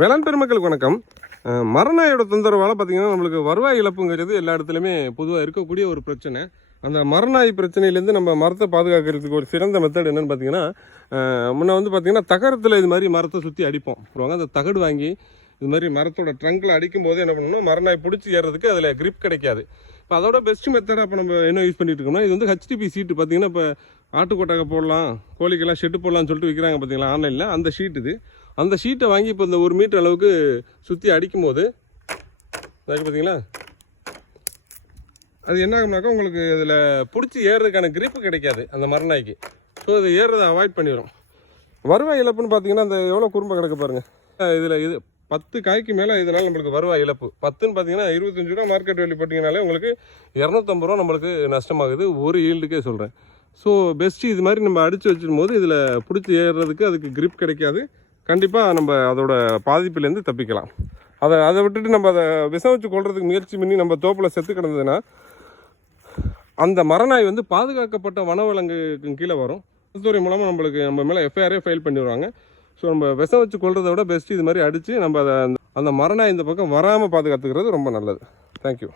வேளாண் பெருமக்களுக்கு வணக்கம். மரநாயோட தொந்தரவால் பார்த்தீங்கன்னா நம்மளுக்கு வருவாய் இழப்புங்கிறது எல்லா இடத்துலையுமே பொதுவாக இருக்கக்கூடிய ஒரு பிரச்சனை. அந்த மரநாய் பிரச்சனையிலேருந்து நம்ம மரத்தை பாதுகாக்கிறதுக்கு ஒரு சிறந்த மெத்தட் என்னென்னு பார்த்தீங்கன்னா முன்னே வந்து பார்த்திங்கன்னா தகரத்தில் இது மாதிரி மரத்தை சுற்றி அடிப்போம். அப்புறம் அந்த தகடு வாங்கி இது மாதிரி மரத்தோட ட்ரங்கில் அடிக்கும் போது என்ன பண்ணணும்னா மரநாய் பிடிச்சி ஏறுறதுக்கு அதில் க்ரிப் கிடைக்காது. இப்போ அதோட பெஸ்ட் மெத்தடாக இப்போ நம்ம என்ன யூஸ் பண்ணிட்டு இருக்கோம்னா இது வந்து ஹெச்டிபி சீட்டு பார்த்தீங்கன்னா இப்போ ஆட்டுக்கொட்டகை போடலாம் கோழிக்கெல்லாம் ஷெட்டு போடலாம்னு சொல்லிட்டு விற்கிறாங்க பார்த்தீங்களா ஆன்லைனில். அந்த ஷீட் இது. அந்த ஷீட்டை வாங்கி இப்போ இந்த ஒரு மீட்டர் அளவுக்கு சுற்றி அடிக்கும்போது அதுக்கு பார்த்தீங்களா அது என்ன ஆகும்னாக்கா உங்களுக்கு இதில் பிடிச்சி ஏறுறதுக்கான கிரிப்பு கிடைக்காது அந்த மரநாய்க்கு ஸோ இது ஏறுறதை அவாய்ட் பண்ணிடும் வருவாய் இழப்புன்னு பார்த்தீங்கன்னா அந்த எவ்வளோ குறும்ப கிடக்கு பாருங்கள் இதில் இது பத்து காய்க்கு மேலே இதனால் நம்மளுக்கு வருவாய் இழப்பு. பத்துன்னு பார்த்தீங்கன்னா இருபத்தஞ்சு ரூபா மார்க்கெட் வேல்யூ போட்டிங்கனாலே உங்களுக்கு இரநூத்தம்பது ரூபா நம்மளுக்கு நஷ்டமாகுது. ஒரு ஈல்டுக்கே சொல்கிறேன் ஸோ பெஸ்ட்டு இது மாதிரி நம்ம அடித்து வச்சிடும் போது இதில் பிடிச்சி ஏறுறதுக்கு அதுக்கு கிரிப் கிடைக்காது. கண்டிப்பாக நம்ம அதோட பாதிப்புலேருந்து தப்பிக்கலாம். அதை அதை விட்டுட்டு நம்ம அதை விஷம் வச்சு கொள்றதுக்கு முயற்சி பண்ணி நம்ம தோப்பில் செத்து கிடந்ததுன்னா அந்த மரநாய் வந்து பாதுகாக்கப்பட்ட வனவிலங்குக்கு கீழே வரும். துறை மூலமாக நம்மளுக்கு நம்ம மேலே எஃப்ஐஆரே ஃபைல் பண்ணிடுவாங்க. ஸோ நம்ம விஷம் வச்சு கொள்றதை விட பெஸ்ட்டு இது மாதிரி அடித்து நம்ம அதை அந்த- அந்த மரநாய் இந்த பக்கம் வராமல் பாதுகாத்துக்கிறது ரொம்ப நல்லது. தேங்க்யூ